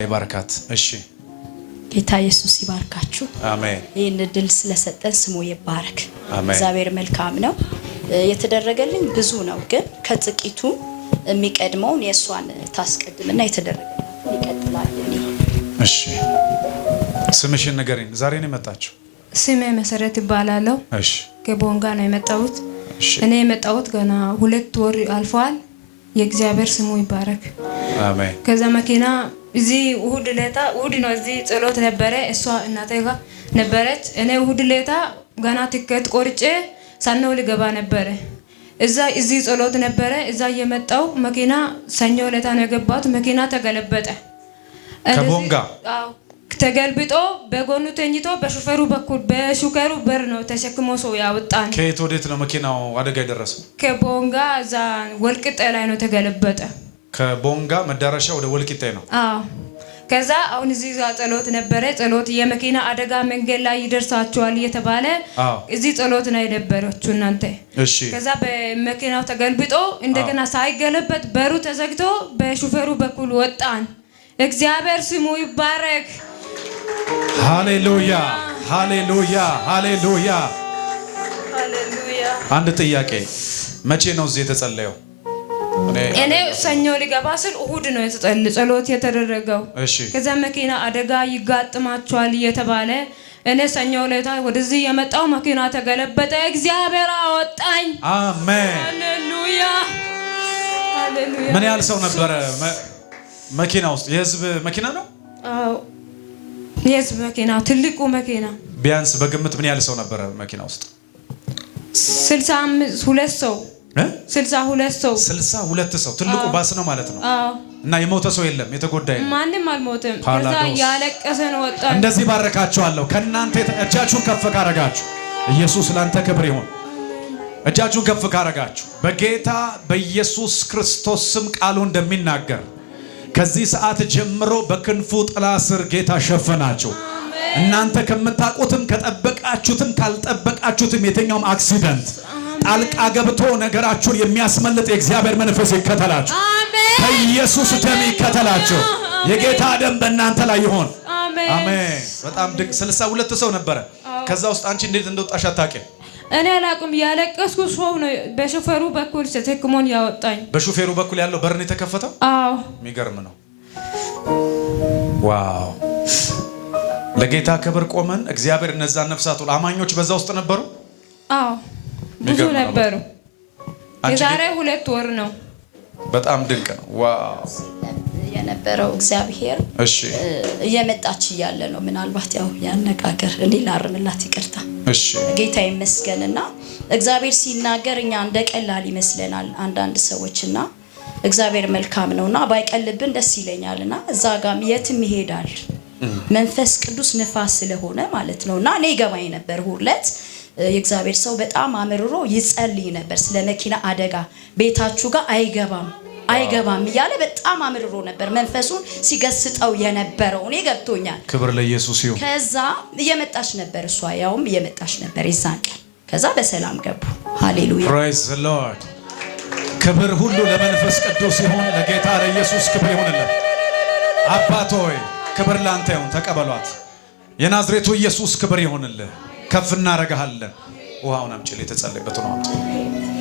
ይባርካት። እሺ ጌታ ኢየሱስ ይባርካችሁ። አሜን። ይህን ድል ስለሰጠን ስሙ ይባረክ። አሜን። እግዚአብሔር መልካም ነው። የተደረገልኝ ብዙ ነው፣ ግን ከጥቂቱ የሚቀድመውን የሷን ታስቀድምና የተደረገላትን ይቀጥላል። እሺ ስምሽን ንገሪኝ። ዛሬ ነው የመጣችው? ስሜ መሰረት ይባላል። እሺ ከቦንጋ ነው የመጣሁት። እሺ እኔ የመጣሁት ገና 2 ወር አልፏል። የእግዚአብሔር ስሙ ይባረክ። አሜን። ከዛ መኪና እዚህ እሁድ ነው እዚህ ጸሎት ነበረ። እሷ እናቴ ጋር ነበረች። እኔ እሁድ ለታ ገና ትኬት ቆርጬ ሳነው ልገባ ነበረ። እዚህ ጸሎት ነበረ። እዛ የመጣው መኪና ሰኞ ለታ ነው የገባሁት። መኪና ተገለበጠ። ከቦንጋ ተገልብጦ በጎኑ ተኝቶ በሹፌሩ በኩል በሹፌሩ በር ነው ተሸክሞ ሰው ያወጣን። ከየት ወዴት ነው መኪናው አደጋ የደረሰው? ከቦንጋ እዛ ወልቂጤ ላይ ነው ተገለበጠ። ከቦንጋ መዳረሻ ወደ ወልቂጤ ነው? አዎ። ከዛ አሁን እዚህ ጸሎት ነበረ። ጸሎት የመኪና አደጋ መንገድ ላይ ይደርሳቸዋል እየተባለ እዚህ ጸሎት ነው የነበረችው እናንተ። እሺ። ከዛ በመኪናው ተገልብጦ እንደገና ሳይገለበጥ በሩ ተዘግቶ በሹፌሩ በኩል ወጣን። እግዚአብሔር ስሙ ይባረክ። ሃሌሉያ ሃሌሉያ ሃሌሉያ ሃሌሉያ። አንድ ጥያቄ፣ መቼ ነው እዚህ የተጸለየው? እኔ ሰኞ ሊገባ ስል እሁድ ነው ጸሎት የተደረገው። እሺ። ከዛ መኪና አደጋ ይጋጥማቸዋል እየተባለ እኔ ሰኞ ለታ ወደዚህ የመጣው መኪና ተገለበጠ። እግዚአብሔር አወጣኝ። አሜን ሃሌሉያ ሃሌሉያ። ምን ያህል ሰው ነበረ መኪና ውስጥ? የህዝብ መኪና ነው? አዎ የህዝብ መኪና፣ ትልቁ መኪና። ቢያንስ በግምት ምን ያህል ሰው ነበረ መኪና ውስጥ? 62 ሰው 62 ሰው 62 ሰው። ትልቁ ባስ ነው ማለት ነው? አዎ። እና የሞተ ሰው የለም? የተጎዳ የለም? ማንም አልሞተም። ከዛ ያለቀሰን ወጣ። እንደዚህ ባረካችኋለሁ። ከናንተ እጃችሁን ከፍ ካረጋችሁ ኢየሱስ ላንተ ክብር ይሁን። እጃችሁን ከፍ ካረጋችሁ በጌታ በኢየሱስ ክርስቶስ ስም ቃሉ እንደሚናገር ከዚህ ሰዓት ጀምሮ በክንፉ ጥላ ስር ጌታ ሸፈናችሁ። እናንተ ከምታውቁትም ከጠበቃችሁትም ካልጠበቃችሁትም የትኛውም አክሲደንት ጣልቃ ገብቶ ነገራችሁን የሚያስመልጥ የእግዚአብሔር መንፈስ ይከተላችሁ። በኢየሱስ ደም ይከተላችሁ። የጌታ ደም በእናንተ ላይ ይሆን። አሜን። በጣም ድንቅ። 62 ሰው ነበረ። ከዛ ውስጥ አንቺ እንዴት እንደወጣሽ አታውቂም? እኔ አላውቅም። ያለቀስኩ ሰው ነው በሹፌሩ በኩል ተሸክሞን ያወጣኝ። በሹፌሩ በኩል ያለው በር ነው የተከፈተው? አዎ። የሚገርም ነው። ዋው! ለጌታ ክብር ቆመን እግዚአብሔር እነዛን ነፍሳት ሁሉ አማኞች በዛ ውስጥ ነበሩ? አዎ ብዙ ነበሩ። የዛሬ 2 ወር ነው። በጣም ድንቅ ነው። ዋው! የነበረው እግዚአብሔር እሺ እየመጣች እያለ ነው። ምናልባት ያው ያነጋገር እኔ ላርምላት ይቅርታ። እሺ ጌታ ይመስገንና እግዚአብሔር ሲናገር እኛ እንደ ቀላል ይመስለናል አንዳንድ ሰዎችና እግዚአብሔር መልካም ነውና ባይቀልብን ደስ ይለኛልና እዛ ጋም የትም ይሄዳል መንፈስ ቅዱስ ንፋስ ስለሆነ ማለት ነውና እኔ ገባኝ ነበር። ሁለት የእግዚአብሔር ሰው በጣም አምርሮ ይጸልይ ነበር ስለ መኪና አደጋ ቤታችሁ ጋር አይገባም እያለ በጣም አምርሮ ነበር መንፈሱን ሲገስጠው የነበረው። እኔ ገብቶኛል። ክብር ለኢየሱስ ይሁን። ከዛ እየመጣች ነበር እሷ ያውም እየመጣች ነበር የዛን ቀን። ከዛ በሰላም ገቡ። ሃሌሉያ ፕሬዝ ዘ ሎርድ። ክብር ሁሉ ለመንፈስ ቅዱስ ይሁን። ለጌታ ለኢየሱስ ክብር ይሁንልን። አባት ሆይ ክብር ላንተ ይሁን። ተቀበሏት። የናዝሬቱ ኢየሱስ ክብር ይሁንልህ። ከፍ እናረጋለን። ውሃውን አምጪ። የተጸለየበት ነው።